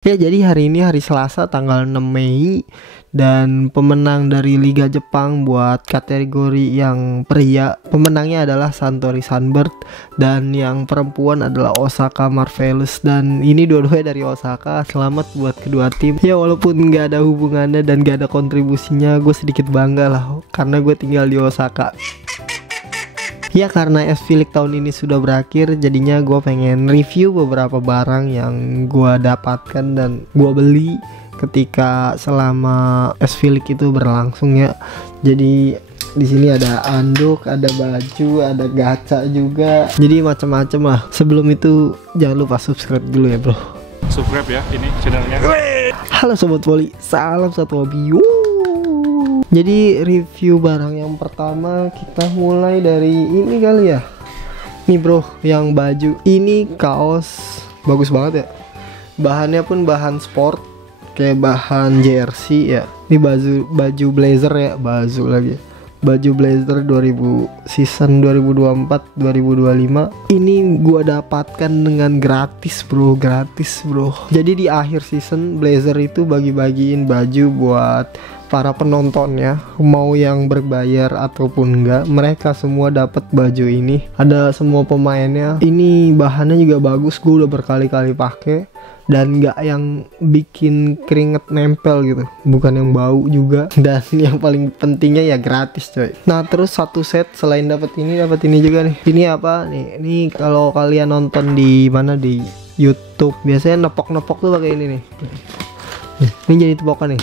Ya, jadi hari ini hari Selasa tanggal 6 Mei dan pemenang dari Liga Jepang buat kategori yang pria, pemenangnya adalah Santori Sunbird, dan yang perempuan adalah Osaka Marvelous. Dan ini dua-duanya dari Osaka. Selamat buat kedua tim. Ya, walaupun nggak ada hubungannya dan nggak ada kontribusinya, gue sedikit bangga lah karena gue tinggal di Osaka. Ya, karena S-Filik tahun ini sudah berakhir, jadinya gue pengen review beberapa barang yang gue dapatkan dan gue beli ketika selama S-Filik itu berlangsung ya. Jadi di sini ada anduk, ada baju, ada gacha juga. Jadi macam-macam lah. Sebelum itu jangan lupa subscribe dulu ya, bro. Subscribe ya ini channelnya. Halo sobat voli, salam satu hobi. Jadi review barang yang pertama kita mulai dari ini kali ya. Nih bro, yang baju ini kaos bagus banget ya. Bahannya pun bahan sport, kayak bahan jersey ya. Ini baju blazer ya, baju blazer 2000 season 2024-2025. Ini gua dapatkan dengan gratis bro. Jadi di akhir season Blazer itu bagi-bagiin baju buat para penontonnya, mau yang berbayar ataupun enggak, mereka semua dapat baju ini. Ada semua pemainnya. Ini bahannya juga bagus, gue udah berkali-kali pakai dan nggak yang bikin keringet nempel gitu, bukan yang bau juga. Dan yang paling pentingnya ya gratis coy. Nah terus satu set selain dapat ini juga nih. Ini apa nih? Ini kalau kalian nonton di mana, di YouTube biasanya nepok-nepok tuh pakai ini nih. Ini jadi tepokan nih.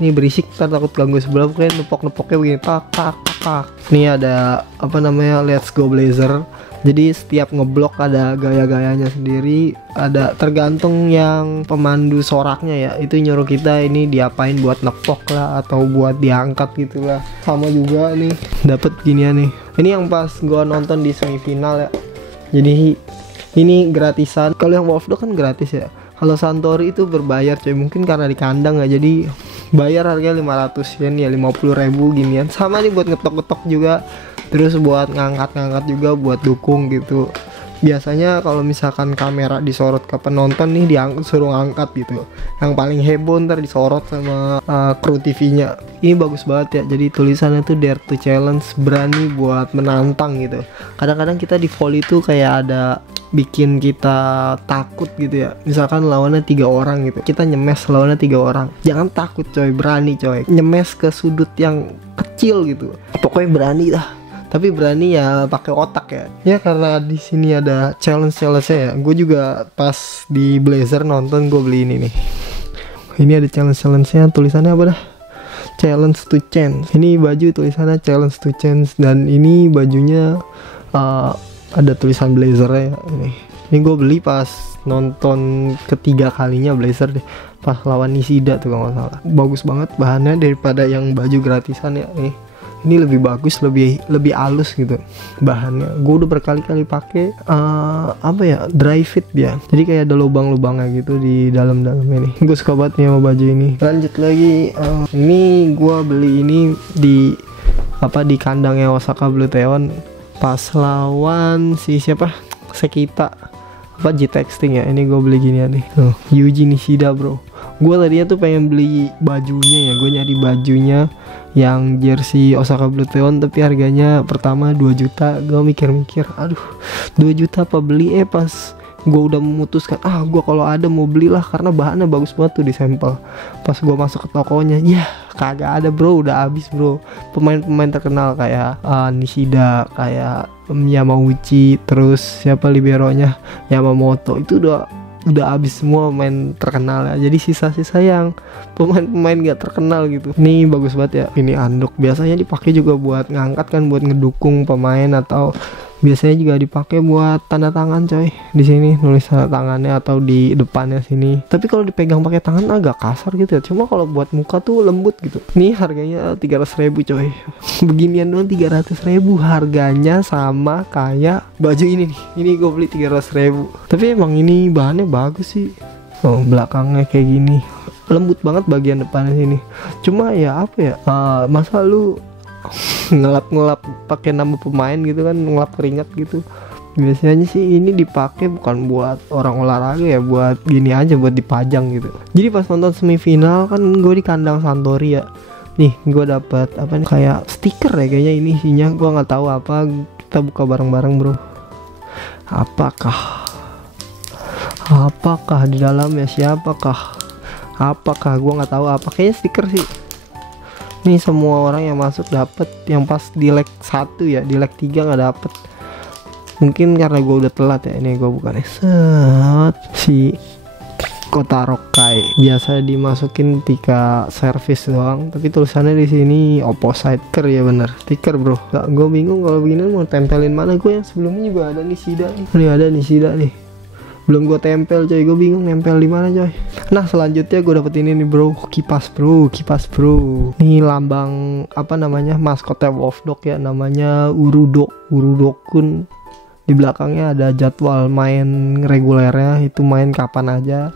Ini berisik, takut ganggu sebelah, pokoknya nepok-nepoknya begini, tak. Ini ada apa namanya, Let's Go Blazer. Jadi setiap ngeblok ada gaya-gayanya sendiri, ada tergantung yang pemandu soraknya ya, itu nyuruh kita ini diapain, buat nepok lah atau buat diangkat gitulah. Sama juga nih dapat ginian nih. Ini yang pas gua nonton di semifinal ya. Jadi ini gratisan. Kalau yang Wolfdog kan gratis ya. Kalau Santori itu berbayar coy, mungkin karena di kandang ya, jadi bayar harganya 500 yen ya, 50.000 ginian. Sama nih buat ngetok-ngetok juga, terus buat ngangkat-ngangkat juga, buat dukung gitu. Biasanya kalau misalkan kamera disorot ke penonton nih, suruh ngangkat gitu. Yang paling heboh ntar disorot sama kru TV-nya. Ini bagus banget ya. Jadi tulisannya tuh Dare to Challenge, berani buat menantang gitu. Kadang-kadang kita di volley tuh kayak ada bikin kita takut gitu ya. Misalkan lawannya 3 orang gitu, kita nyemes lawannya 3 orang. Jangan takut coy, berani coy. Nyemes ke sudut yang kecil gitu. Pokoknya berani lah. Tapi berani ya pakai otak ya. Ya karena di sini ada challenge-nya ya. Gue juga pas di Blazer nonton, gue beli ini nih. Ini ada challenge-nya, tulisannya apa dah? Challenge to Chance. Ini baju tulisannya Challenge to Chance, dan ini bajunya ada tulisan Blazer ya. Ini gue beli pas nonton ketiga kalinya Blazer deh, pas lawan Nishida tuh kalau nggak salah. Bagus banget bahannya daripada yang baju gratisan ya nih. Ini lebih bagus, lebih halus gitu bahannya. Gue udah berkali-kali pakai apa ya, dry fit dia. Jadi kayak ada lubang-lubangnya gitu di dalam-dalamnya nih. Gue suka banget nih sama baju ini. Lanjut lagi, ini gue beli ini di kandangnya Osaka Blue Teon pas lawan si siapa, Sekita J-Texting ya. Ini gue beli ginian nih. Yuji Nishida bro. Gue tadinya tuh pengen beli bajunya ya, gue nyari bajunya yang jersey Osaka Blue Teon, tapi harganya pertama 2 juta. Gue mikir-mikir, aduh 2 juta apa beli, pas gue udah memutuskan, gue kalau ada mau belilah karena bahannya bagus banget tuh di sampel. Pas gue masuk ke tokonya, ya kagak ada bro, udah habis bro. Pemain-pemain terkenal kayak Nishida, kayak Yamauchi, terus siapa liberonya, Yamamoto, itu udah habis semua main terkenal ya. Jadi sisa-sisa yang pemain-pemain gak terkenal gitu. Ini bagus banget ya. Ini anduk biasanya dipakai juga buat ngangkat kan, buat ngedukung pemain, atau biasanya juga dipakai buat tanda tangan coy. Di sini nulis tanda tangannya atau di depannya sini. Tapi kalau dipegang pakai tangan agak kasar gitu ya. Cuma kalau buat muka tuh lembut gitu. Nih harganya 300.000 coy. Beginian doang 300.000 harganya, sama kayak baju ini nih. Ini gue beli 300.000. Tapi emang ini bahannya bagus sih. Belakangnya kayak gini, lembut banget bagian depannya sini. Cuma ya apa ya, masa lu ngelap pakai nama pemain gitu kan, ngelap keringat gitu, Biasanya sih ini dipakai bukan buat orang olahraga ya, buat gini aja, buat dipajang gitu. Jadi pas nonton semifinal kan gue di kandang Santori ya. Nih gue dapat apa nih, kayak stiker ya kayaknya ini isinya, gue nggak tahu apa. Kita buka bareng-bareng bro. Apakah di dalamnya siapakah? Apakah gue nggak tahu apa, kayaknya stiker sih. Nih semua orang yang masuk dapat, yang pas di leg 1 ya, di leg 3 nggak dapet. Mungkin karena gue udah telat ya. Ini gue buka nih, set si Kotarokai biasa dimasukin ketika servis doang, tapi tulisannya di sini opposite ya, bener stiker bro. Gak, gue bingung kalau begini mau tempelin mana. Gue yang sebelumnya juga ada Nishida nih. Ini ada Nishida nih, belum gue tempel coy. Gue bingung nempel di mana coy. Nah selanjutnya gue dapet ini nih bro, kipas bro. Ini lambang apa namanya, maskotnya Wolfdog ya, namanya Urudokun. Di belakangnya ada jadwal main regulernya, itu main kapan aja.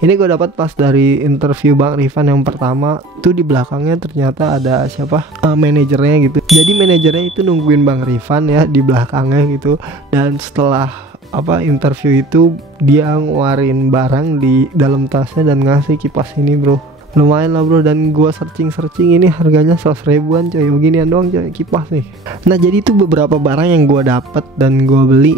Ini gue dapat pas dari interview Bang Rifan yang pertama tuh, di belakangnya ternyata ada siapa, manajernya gitu. Jadi manajernya itu nungguin Bang Rifan ya di belakangnya gitu. Dan setelah apa interview itu, dia ngeluarin barang di dalam tasnya dan ngasih kipas ini bro. Lumayan lah bro, dan gua searching ini harganya 100 ribuan coy, beginian doang coy kipas nih. Nah jadi itu beberapa barang yang gua dapet dan gua beli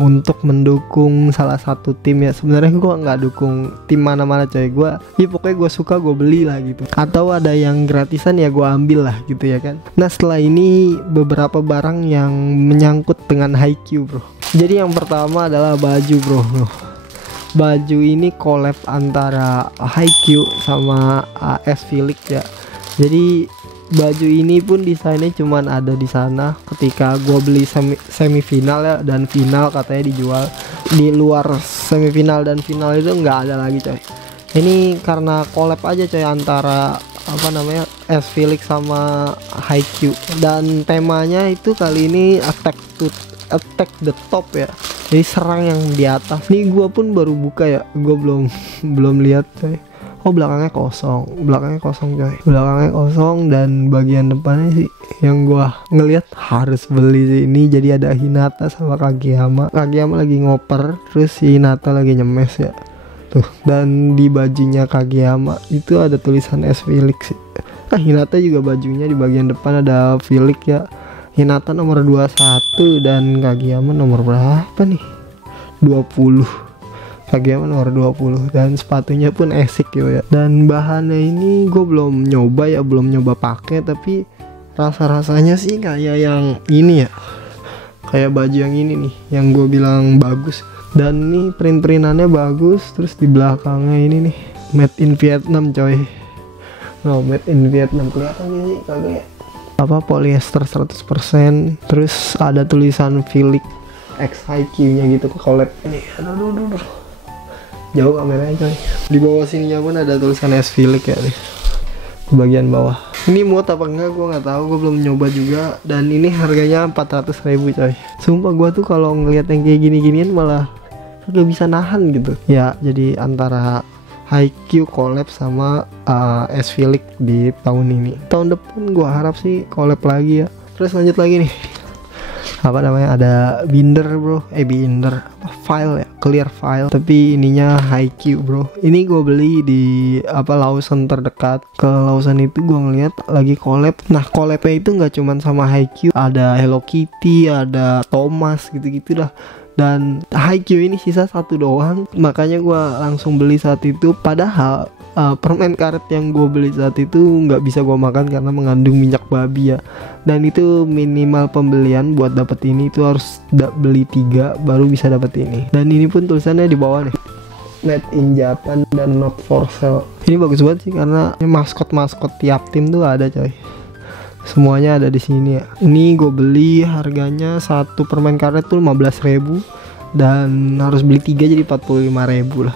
untuk mendukung salah satu tim ya. Sebenarnya gua nggak dukung tim mana-mana coy, gua ya pokoknya gua suka gua beli lah gitu, atau ada yang gratisan ya gua ambil lah gitu ya kan. Nah setelah ini beberapa barang yang menyangkut dengan Haikyuu bro. Jadi yang pertama adalah baju bro. Baju ini collab antara Haikyuu sama AS Felix ya. Jadi baju ini pun desainnya cuman ada di sana ketika gue beli semifinal ya, dan final katanya dijual. Di luar semifinal dan final itu nggak ada lagi coy. Ini karena collab aja coy antara apa namanya, AS Felix sama Haikyuu, dan temanya itu kali ini attack the top ya. Jadi serang yang di atas. Nih gua pun baru buka ya, gua belum lihat coy. Oh belakangnya kosong coy. Belakangnya kosong dan bagian depannya sih yang gua ngelihat harus beli sih. Ini jadi ada Hinata sama Kageyama lagi ngoper, terus si Hinata lagi nyemes ya. Tuh, dan di bajunya Kageyama itu ada tulisan S Felix sih. Hinata juga bajunya di bagian depan ada Felix ya. Hinata nomor 21 dan Kageyama nomor berapa nih? 20. Kageyama nomor 20, dan sepatunya pun Asics gitu ya. Dan bahannya ini gue belum nyoba pakai, tapi rasa-rasanya sih kayak yang ini ya. Kayak baju yang ini nih, yang gue bilang bagus. Dan ini print-printannya bagus, terus di belakangnya ini nih made in Vietnam coy. No, made in Vietnam, kelihatan sih kagak ya? Apa polyester 100%, terus ada tulisan Felix X Haikyuu nya gitu ke collab ini. Aduh. Jauh kameranya coy. Di bawah sininya pun ada tulisan S Felix ya nih, di bagian bawah. Ini muat apa enggak gue nggak tahu, gue belum nyoba juga. Dan ini harganya 400 ribu coy. Sumpah gue tuh kalau ngeliat yang kayak gini-ginian malah gak bisa nahan gitu ya. Jadi antara Haikyuu collab sama S Felix di tahun ini. Tahun depan gua harap sih collab lagi ya. Terus lanjut lagi nih, apa namanya, ada binder bro, binder apa, file ya, clear file, tapi ininya Haikyuu bro. Ini gua beli di apa, Lawson terdekat. Ke Lawson itu gua ngeliat lagi collab. Nah collabnya itu nggak cuman sama Haikyuu, ada Hello Kitty, ada Thomas gitu-gitu dah. Dan Haikyuu ini sisa satu doang, makanya gue langsung beli saat itu. Padahal permen karet yang gue beli saat itu nggak bisa gue makan karena mengandung minyak babi ya. Dan itu minimal pembelian buat dapet ini itu harus beli 3 baru bisa dapet ini. Dan ini pun tulisannya di bawah nih, made in Japan dan not for sale. Ini bagus banget sih karena maskot tiap tim tuh ada coy. Semuanya ada di sini ya. Ini gue beli harganya satu permen karet tuh 15.000 dan harus beli 3 jadi 45.000 lah.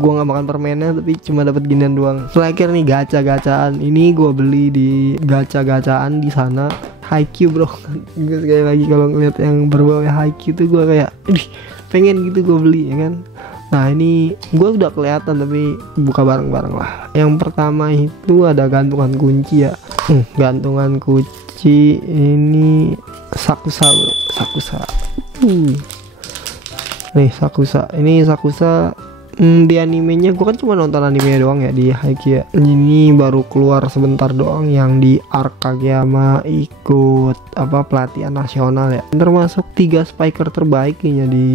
Gue nggak makan permennya tapi cuma dapat ginian doang. Terakhir nih gacha-gacaan. Ini gue beli di gacha-gacaan di sana. Haikyuu bro. Gue sekali lagi kalau ngeliat yang berbau Haikyuu tuh gue kayak pengen gitu gue beli ya kan. Nah ini gue udah kelihatan tapi buka bareng-bareng lah. Yang pertama itu ada gantungan kunci ya. Gantungan kunci ini Sakusa bro. Nih Sakusa. Ini Sakusa di animenya gue kan cuma nonton animenya doang ya di Haikyuu ya. Ini baru keluar sebentar doang yang di arc Kageyama ikut apa pelatihan nasional ya. Termasuk 3 spiker terbaik kayaknya di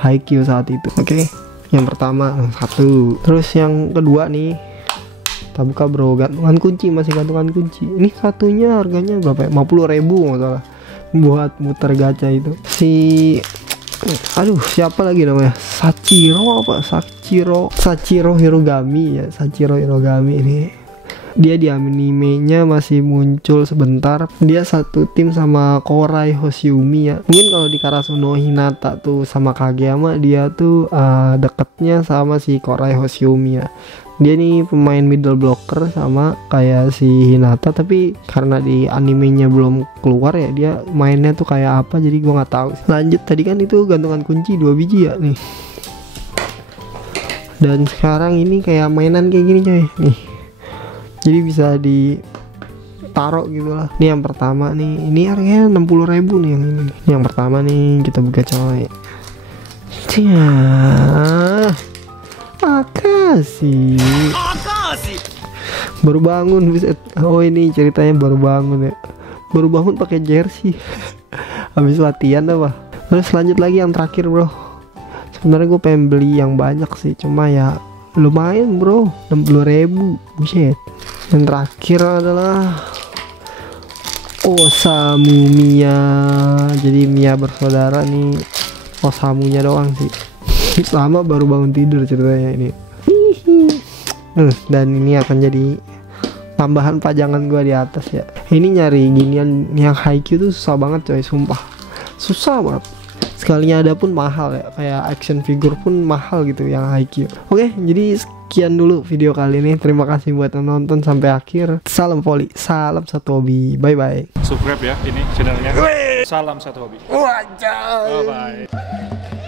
Haikyuu saat itu. Oke. Yang pertama satu. Terus yang kedua nih, kita buka bro, gantungan kunci, masih gantungan kunci. Ini satunya harganya berapa ya? 50.000 nggak salah buat muter gacha itu. Aduh siapa lagi namanya, Sachiro Hirogami ya. Sachiro Hirogami ini dia di animenya masih muncul sebentar. Dia satu tim sama Korai Hoshiumi ya. Mungkin kalau di Karasuno Hinata tuh sama Kageyama, dia tuh deketnya sama si Korai Hoshiumi ya. Dia nih pemain middle blocker sama kayak si Hinata, tapi karena di animenya belum keluar ya, dia mainnya tuh kayak apa jadi gua nggak tahu. Lanjut, tadi kan itu gantungan kunci 2 biji ya nih. Dan sekarang ini kayak mainan kayak gini coy nih. Jadi bisa ditaruh gitu lah. Ini yang pertama nih, ini harganya 60.000 nih yang ini nih. Yang pertama nih kita buka coy. Makasih. Baru bangun, buset. Oh ini ceritanya baru bangun ya. Baru bangun pakai jersey. Habis latihan apa. Terus lanjut lagi yang terakhir bro. Sebenarnya gue pengen beli yang banyak sih, cuma ya lumayan bro, 60.000. Buset. Yang terakhir adalah Osamu Miya. Jadi Miya bersaudara nih. Osamunya doang sih. Sama baru bangun tidur ceritanya ini. Dan ini akan jadi tambahan pajangan gua di atas ya. Ini nyari ginian yang Haikyuu tuh susah banget coy, sumpah. Susah banget. Sekalinya ada pun mahal ya, kayak action figure pun mahal gitu yang Haikyuu. Oke, jadi sekian dulu video kali ini. Terima kasih buat yang nonton sampai akhir. Salam volley, salam satu hobi. Bye bye. Subscribe ya ini channelnya. Salam satu hobi. Wajah. Bye bye.